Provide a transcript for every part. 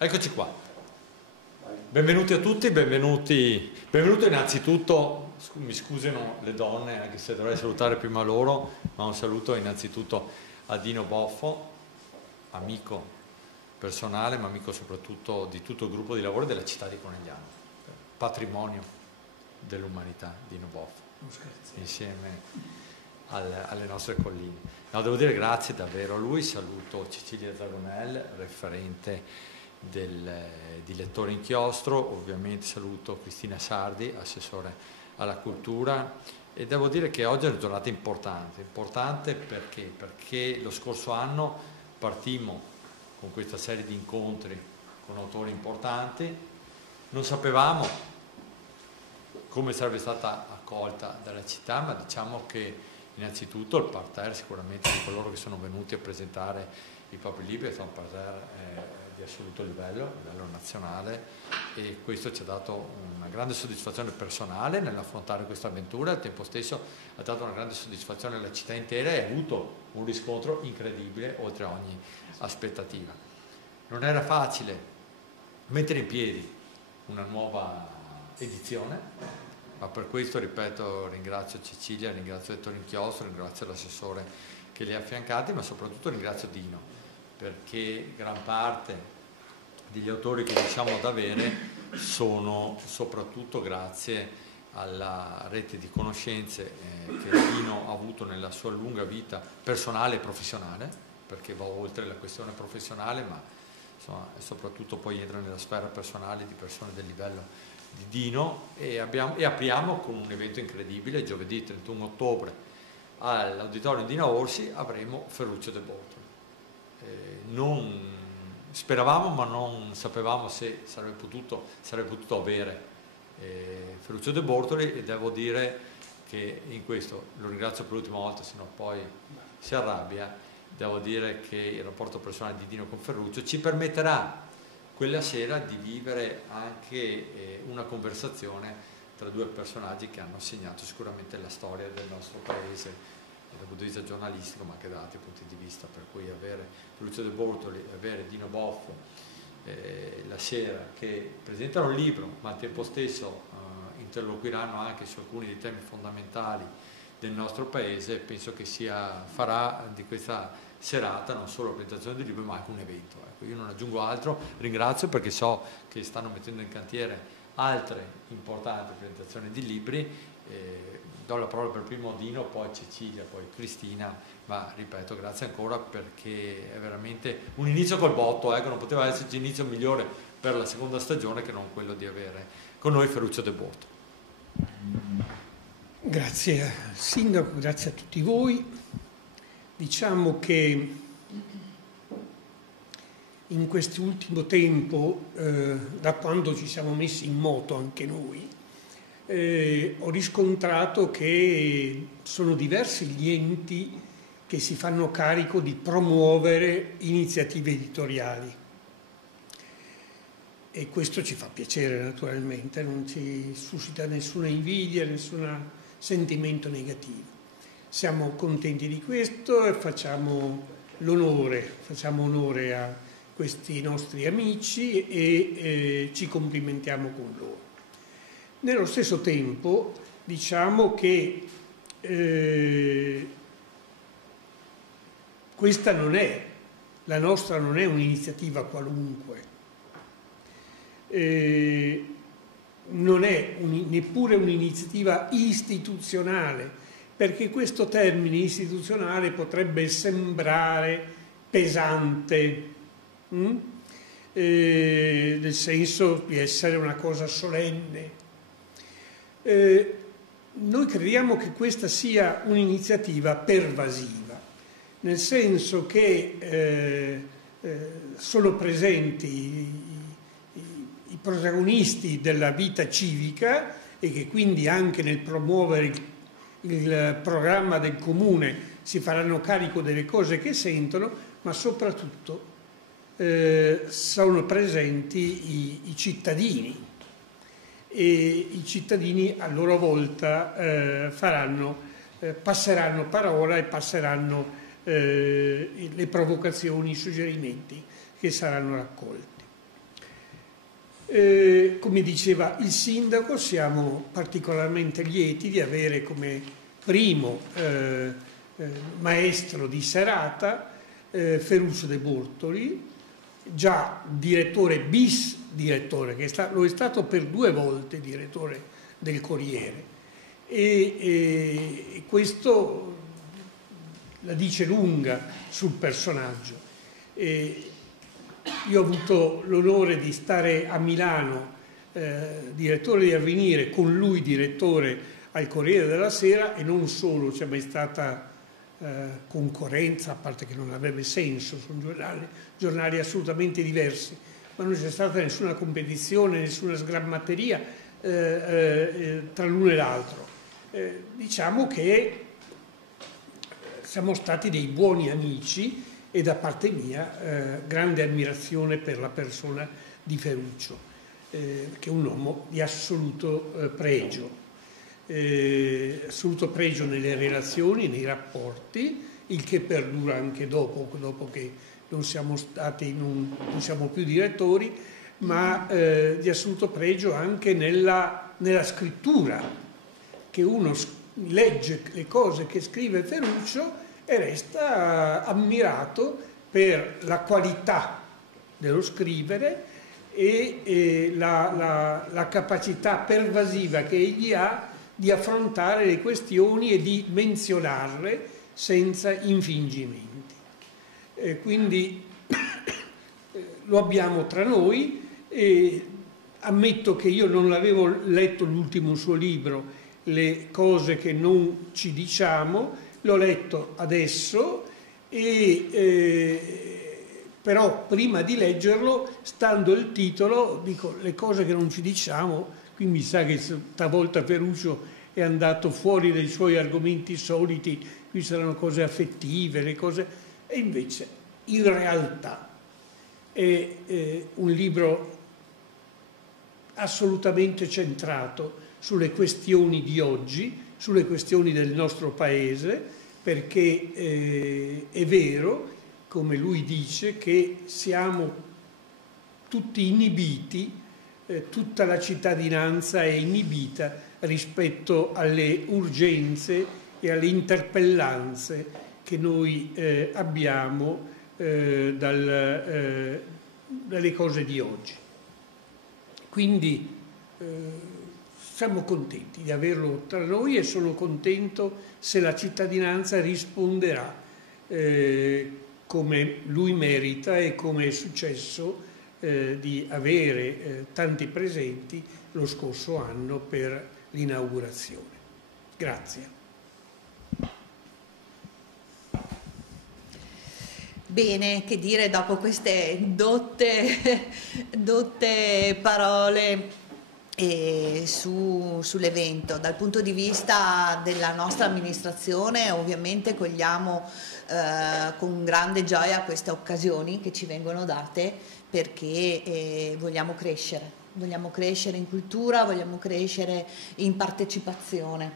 Eccoci qua. Benvenuti a tutti, benvenuto innanzitutto, mi scusino le donne anche se dovrei salutare prima loro, ma un saluto innanzitutto a Dino Boffo, amico personale ma amico soprattutto di tutto il gruppo di lavoro della città di Conegliano, patrimonio dell'umanità, Dino Boffo, insieme alle nostre colline. No, devo dire grazie davvero a lui, saluto Cecilia Zagonel, referente di Lettore Inchiostro, ovviamente saluto Cristina Sardi, assessore alla cultura, e devo dire che oggi è una giornata importante perché lo scorso anno partimmo con questa serie di incontri con autori importanti, non sapevamo come sarebbe stata accolta dalla città, ma diciamo che innanzitutto il parterre sicuramente di coloro che sono venuti a presentare i propri libri è stato un parterre di assoluto livello nazionale, e questo ci ha dato una grande soddisfazione personale nell'affrontare questa avventura, al tempo stesso ha dato una grande soddisfazione alla città intera e ha avuto un riscontro incredibile oltre ogni aspettativa. Non era facile mettere in piedi una nuova edizione, ma per questo, ripeto, ringrazio Cecilia, ringrazio Lettore Inchiostro, ringrazio l'assessore che li ha affiancati, ma soprattutto ringrazio Dino, perché gran parte degli autori che riusciamo ad avere sono soprattutto grazie alla rete di conoscenze che Dino ha avuto nella sua lunga vita personale e professionale, perché va oltre la questione professionale, ma insomma, soprattutto poi entra nella sfera personale di persone del livello di Dino, e apriamo con un evento incredibile. Giovedì 31 ottobre all'Auditorium Dina Orsi avremo Ferruccio De Bortoli. Non speravamo ma non sapevamo se sarebbe potuto avere Ferruccio De Bortoli, e devo dire che in questo lo ringrazio per l'ultima volta, se no poi si arrabbia. Devo dire che il rapporto personale di Dino con Ferruccio ci permetterà quella sera di vivere anche una conversazione tra due personaggi che hanno segnato sicuramente la storia del nostro paese dal punto di vista giornalistico, ma anche da altri punti di vista, per cui avere Ferruccio De Bortoli, avere Dino Boffo la sera, che presentano un libro ma al tempo stesso interloquiranno anche su alcuni dei temi fondamentali del nostro paese, penso che farà di questa serata non solo la presentazione del libro ma anche un evento. Ecco, io non aggiungo altro, ringrazio perché so che stanno mettendo in cantiere altre importanti presentazioni di libri. Do la parola per primo a Dino, poi Cecilia, poi Cristina, ma ripeto, grazie ancora perché è veramente un inizio col botto, ecco, non poteva esserci inizio migliore per la seconda stagione che non quello di avere con noi Ferruccio De Bortoli. Grazie Sindaco, grazie a tutti voi. Diciamo che in quest'ultimo tempo, da quando ci siamo messi in moto anche noi, ho riscontrato che sono diversi gli enti che si fanno carico di promuovere iniziative editoriali, e questo ci fa piacere naturalmente, non ci suscita nessuna invidia, nessun sentimento negativo. Siamo contenti di questo e facciamo onore a questi nostri amici e ci complimentiamo con loro. Nello stesso tempo diciamo che questa la nostra non è un'iniziativa qualunque, non è neppure un'iniziativa istituzionale, perché questo termine istituzionale potrebbe sembrare pesante, nel senso di essere una cosa solenne. Noi crediamo che questa sia un'iniziativa pervasiva, nel senso che sono presenti i protagonisti della vita civica e che quindi anche nel promuovere il programma del comune si faranno carico delle cose che sentono, ma soprattutto sono presenti i cittadini, e i cittadini a loro volta passeranno parola e passeranno le provocazioni, i suggerimenti che saranno raccolti. Come diceva il sindaco, siamo particolarmente lieti di avere come primo maestro di serata Ferruccio De Bortoli, già direttore bis direttore, che lo è stato per 2 volte direttore del Corriere, e questo la dice lunga sul personaggio. Io ho avuto l'onore di stare a Milano, direttore di Avvenire, con lui direttore al Corriere della Sera, e non solo, c'è mai stata concorrenza, a parte che non avrebbe senso, sono giornali assolutamente diversi, ma non c'è stata nessuna competizione, nessuna sgrammateria tra l'uno e l'altro. Diciamo che siamo stati dei buoni amici, e da parte mia grande ammirazione per la persona di Ferruccio, che è un uomo di assoluto pregio. Assoluto pregio nelle relazioni, nei rapporti, il che perdura anche dopo che non siamo più direttori, ma di assoluto pregio anche nella scrittura, che uno legge le cose che scrive Ferruccio e resta ammirato per la qualità dello scrivere e la capacità pervasiva che egli ha di affrontare le questioni e di menzionarle senza infingimenti. Quindi lo abbiamo tra noi, e ammetto che io non l'avevo letto l'ultimo suo libro, Le cose che non ci diciamo, l'ho letto adesso, però prima di leggerlo, stando il titolo, dico le cose che non ci diciamo. Qui mi sa che stavolta Ferruccio è andato fuori dai suoi argomenti soliti, qui saranno cose affettive, e invece in realtà è un libro assolutamente centrato sulle questioni di oggi, sulle questioni del nostro paese, perché è vero, come lui dice, che siamo tutti inibiti, tutta la cittadinanza è inibita rispetto alle urgenze e alle interpellanze che noi abbiamo dalle cose di oggi. Quindi siamo contenti di averlo tra noi, e sono contento se la cittadinanza risponderà come lui merita e come è successo di avere tanti presenti lo scorso anno per l'inaugurazione. Grazie. Bene, che dire dopo queste dotte parole sull'evento. Dal punto di vista della nostra amministrazione, ovviamente cogliamo con grande gioia queste occasioni che ci vengono date, perché vogliamo crescere in cultura, vogliamo crescere in partecipazione,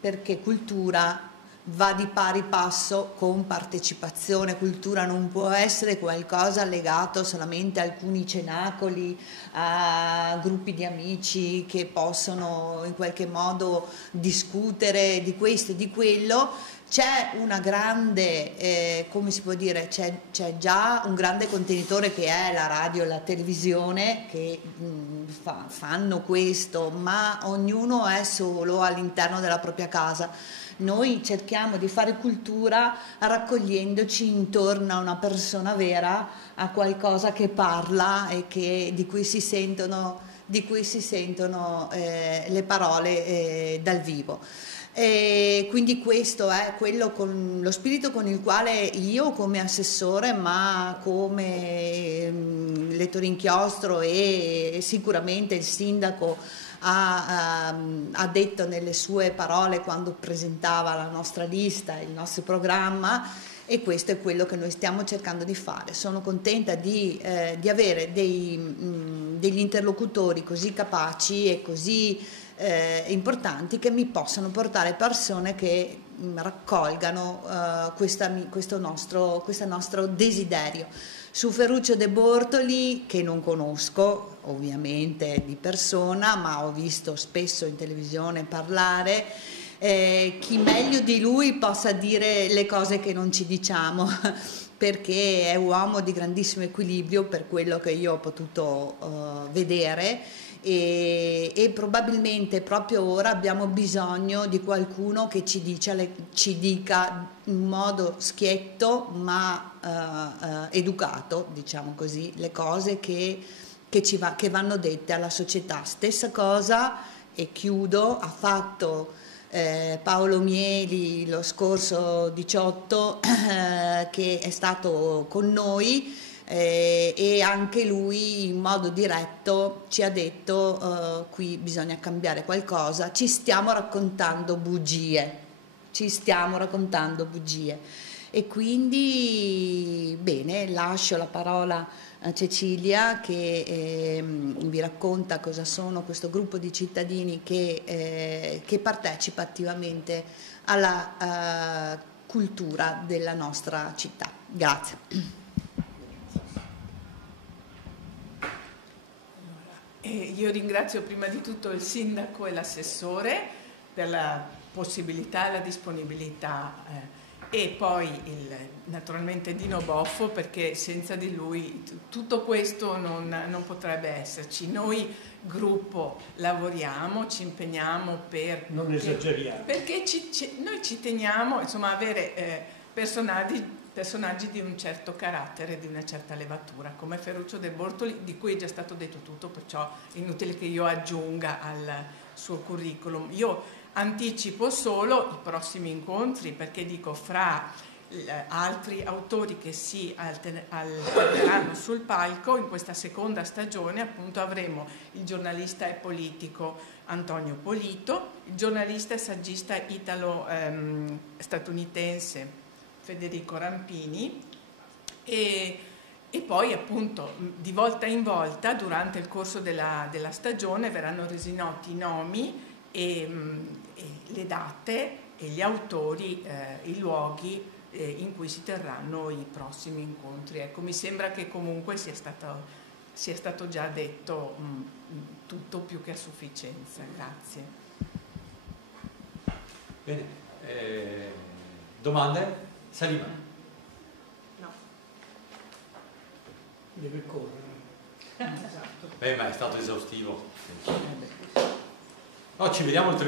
perché cultura va di pari passo con partecipazione. Cultura non può essere qualcosa legato solamente a alcuni cenacoli, a gruppi di amici che possono in qualche modo discutere di questo e di quello. C'è una grande, come si può dire, c'è già un grande contenitore che è la radio e la televisione, che fanno questo, ma ognuno è solo all'interno della propria casa. Noi cerchiamo di fare cultura raccogliendoci intorno a una persona vera, a qualcosa che parla e di cui si sentono le parole dal vivo. E quindi questo è quello con lo spirito con il quale io come assessore, ma come lettore inchiostro e sicuramente il sindaco ha detto nelle sue parole quando presentava la nostra lista, il nostro programma, e questo è quello che noi stiamo cercando di fare. Sono contenta di avere degli interlocutori così capaci e così importanti, che mi possano portare persone che raccolgano questo nostro desiderio. Su Ferruccio De Bortoli, che non conosco ovviamente di persona, ma ho visto spesso in televisione parlare, chi meglio di lui possa dire le cose che non ci diciamo, perché è uomo di grandissimo equilibrio per quello che io ho potuto vedere, e probabilmente proprio ora abbiamo bisogno di qualcuno che ci dica in modo schietto ma educato, diciamo così, le cose che vanno dette alla società. Stessa cosa, e chiudo, ha fatto Paolo Mieli lo scorso 18 che è stato con noi, e anche lui in modo diretto ci ha detto qui bisogna cambiare qualcosa, ci stiamo raccontando bugie, e quindi bene, lascio la parola a Cecilia che vi racconta cosa sono questo gruppo di cittadini che partecipa attivamente alla cultura della nostra città. Grazie. Io ringrazio prima di tutto il sindaco e l'assessore per la possibilità e la disponibilità, e poi naturalmente Dino Boffo, perché senza di lui tutto questo non potrebbe esserci. Noi gruppo lavoriamo, ci impegniamo per... Non esageriamo. Perché noi ci teniamo, insomma, a avere personaggi di un certo carattere, di una certa levatura, come Ferruccio De Bortoli, di cui è già stato detto tutto, perciò è inutile che io aggiunga al suo curriculum. Io anticipo solo i prossimi incontri, perché dico, fra altri autori che si alterneranno sul palco in questa seconda stagione, appunto avremo il giornalista e politico Antonio Polito, il giornalista e saggista italo-statunitense Federico Rampini, e poi appunto di volta in volta durante il corso della stagione verranno resi noti i nomi e le date e gli autori, i luoghi in cui si terranno i prossimi incontri. Ecco, mi sembra che comunque sia stato già detto tutto più che a sufficienza. Grazie. Bene, domande? Salima? No. Deve correre. Beh, ma è stato esaustivo. No, ci vediamo il